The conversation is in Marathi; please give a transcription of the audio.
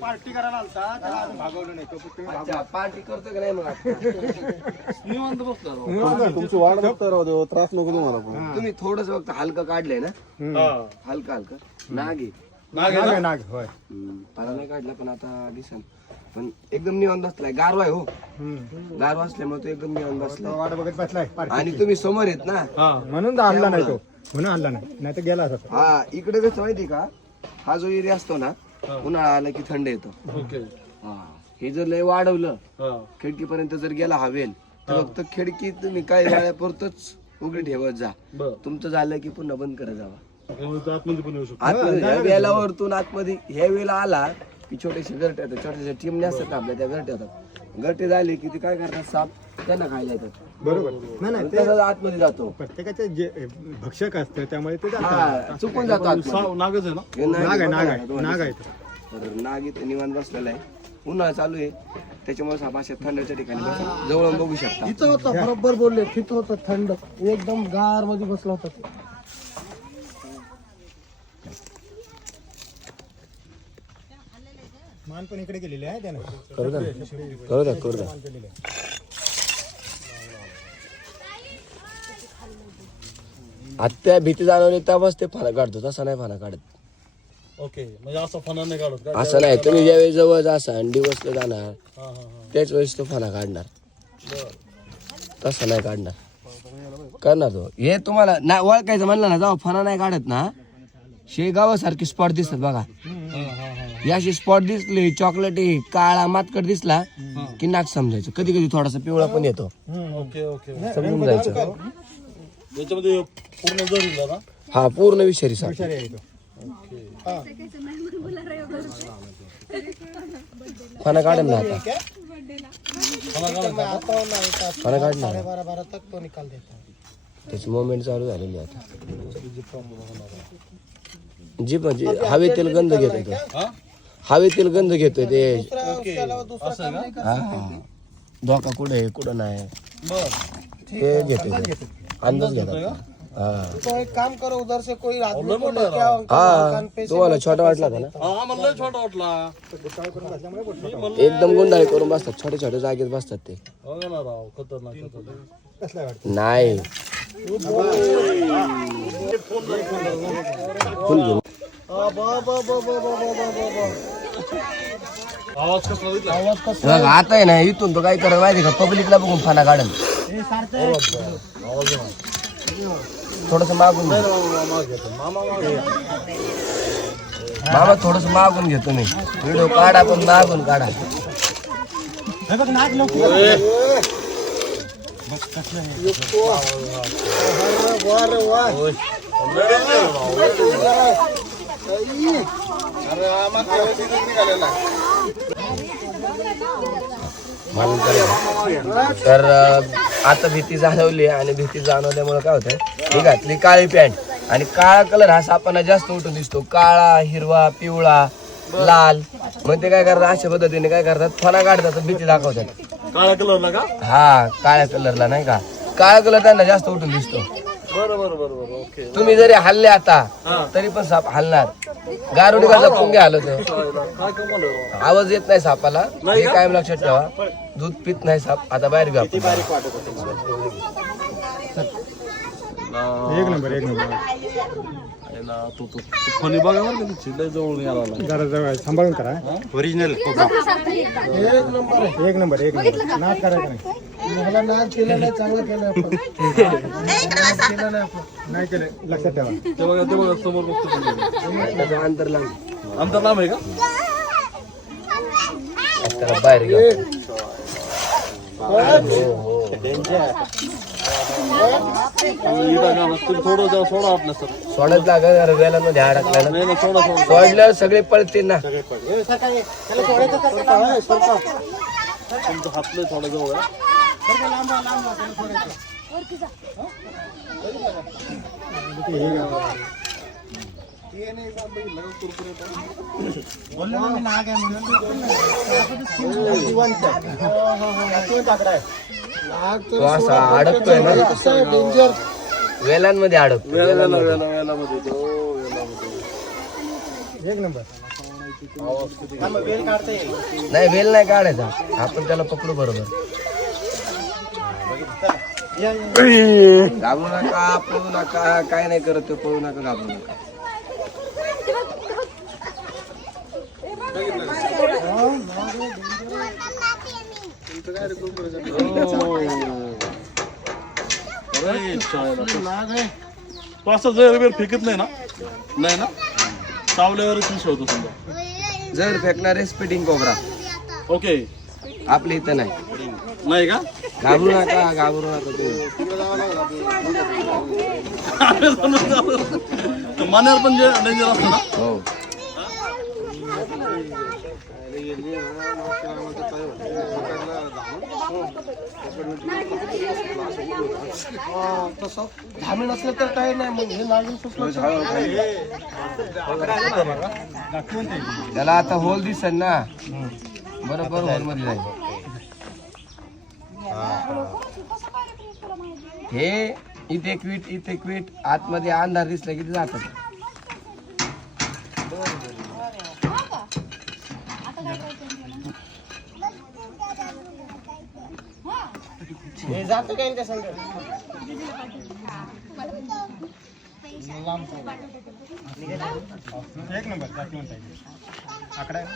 पार्टी करायला आलता त्याला भागवलं नाही. पार्टी करतो का नाही मग निवांत बसलो. तुमची वाट बघता राहू दे, त्रास नको तुम्हाला पण. तुम्ही थोडस फक्त हलकं काढलंय ना, हलका हलका नाग आहे. नाग होय. पाला नाही काढला पण आता दिसन. पण एकदम निवांत बसलाय. गारवा आहे हो, गारवा असल्यामुळे तो एकदम निवांत बसलाय. वाट बघत बसलाय आणि तुम्ही समोर येत ना, म्हणून तर आणला नाही तो, म्हणून आणला नाही तर गेला असता. हा इकडे कसं माहिती का, हा जो एरिया असतो ना, उन्हाळा आला की थंड येतो. हे जर लय वाढवलं खिडकीपर्यंत जर गेला हवेल तर फक्त खिडकी तुम्ही काही वेळापुरतच उघडी ठेवत जा. तुमचं झालं की पुन्हा बंद करत जावा. आतमध्ये वेळेला वरतून आतमध्ये ह्या वेळेला आला की छोटेसे घरटे येतात, छोटेसे टिमणे असतात आपल्या, त्या घरटे होतात. घरटे झाले की ते काय करतात, साप त्यांना खायला येतात. बरोबर. नाही तसंच आतमध्ये जातो. प्रत्येकाचे जे भक्षक असतं त्यामुळे ते चुकून जातो आतमध्ये. नागच आहे ना. नाग आहे तर नाग इथे निवांत बसलेला आहे. उन्हाळा चालू आहे त्याच्यामुळे साप अशा थंडच्या ठिकाणी बसून जवळून बघू शकता. इथं होता, बरोबर बोलले, तिथं होतं थंड, एकदम गार मध्ये बसला होता. मान पण इकडे गेलेले आहे त्यानं. करू द्या. आत्या भीती जाणवली तेव्हाच ते फाना काढतो, तसा नाही फाना काढत. ओके, म्हणजे असं फना नाही काढत का? असं नाही, तुम्ही ज्यावेळी जवळ जासा आणि दिवसला जाणार त्याच वेळेस तो फाना काढणार, तसा नाही काढणार. करणार तो. हे तुम्हाला ना ओळखायचं म्हणलं ना, जाऊ फना नाही काढत ना, शेगावासारखे स्पॉट दिसतात बघा. याशी स्पॉट दिसले, चॉकलेटी काळा मातकट दिसला की नाक समजायचं. कधी कधी थोडासा पिवळा पण येतो, समजून जायचं. याच्यामध्ये पूर्ण जर ना, हा पूर्ण विषारी साप. फना काढेल ना आता, फना काढणार. त्याची मोमेंट चालू झालेली आता. जी म्हणजे हवेतील गंध घेतोय तो, हवेतील गंध घेतोय ते. धोका कुठे आहे कुठं नाही ते घेतोय, अंदाज घेतात. तो एक काम करो, उधर से कोई आदमी को लेके आओ. हा तुम्हाला छोटा वाटला का ना, छोटा वाटला, एकदम गुंडाळी करून बसतात, छोटे छोटे जागेत बसतात ते. नाही आता आहे ना, इथून तो काय करत माहिती का, पब्लिकला बघून फाना काढल. थोडस मागून मामा, थोडस मागून घेतो मी. व्हिडिओ काढा पण मागून काढा. तर आता भीती जाणवली, आणि भीती जाणवल्यामुळे काय होतंय, ही घातली काळी पॅन्ट आणि काळा कलर हा सापांना जास्त उठून दिसतो. काळा, हिरवा, पिवळा, लाल. मग ते काय करतात, अशा पद्धतीने काय करतात, फना काढतात, भीती दाखवतात. काळ्या कलरला का? हा काळ्या कलरला नाही का, काळा कलर त्यांना जास्त उठून दिसतो. बरोबर. ओके. तुम्ही जरी हल्ले आता तरी पण साप हलणार. गारुडी का पुंगे हलत, आवाज येत नाही सापाला, हे कायम लक्षात ठेवा. दूध पित नाही साप. आता बाहेर घ्या. एक नंबर. फणी बघा बरं, जवळून यायला जरा जवळ सांभाळून करा. ओरिजिनल एक नंबर. नाच करायचं नाही. मला नाच केलं नाही, चांगलं केलं आपण. नाही केलं, लक्षात ठेवा. ते बघा समोर बघतो. अंतर लांब, अंतर लांब आहे का? बाहेर घ्या. सोडा आपलं सर, सोडत लागेल वेळामध्ये अडकला, सोडल्यावर सगळे पळतील ना. तुमचं हातलं थोडं जवळ बोललो ना मी नाग आहे म्हणून जिवंत आकडा आहे. नाग तो असा अडकतोय ना डेंजर. वेलांमध्ये अडकतो वेलांमध्ये. एक नंबर. वेळ काढता येईल. नाही वेल नाही काढायचा आपण त्याला पकडू बरोबर. घाबरू नका पळू नका काय नाही करत तो पळू नका घाबरू नका. नाग आहे. तो असं जर वेळ फेकत नाही ना नाही ना चावल्यावरच विषय होतो समजा. जर फेकणारे स्पिडिंग कोबरा ओके आपल्या इथं नाही. नाही का घाबरू नका घाबरू नका तुम्ही. मान्यावर पण जे डेंजर असतं ना हो तसं धामी नसलं तर काही नाही मग हे नागिन सुचलं त्याला आता होल दिसेल ना बरोबर होल मध्ये जाईल. हे इथे क्विट आतमध्ये अंधार दिसला की ते जातात. हे जातं काय त्या संग एक नंबर आकडा आहे.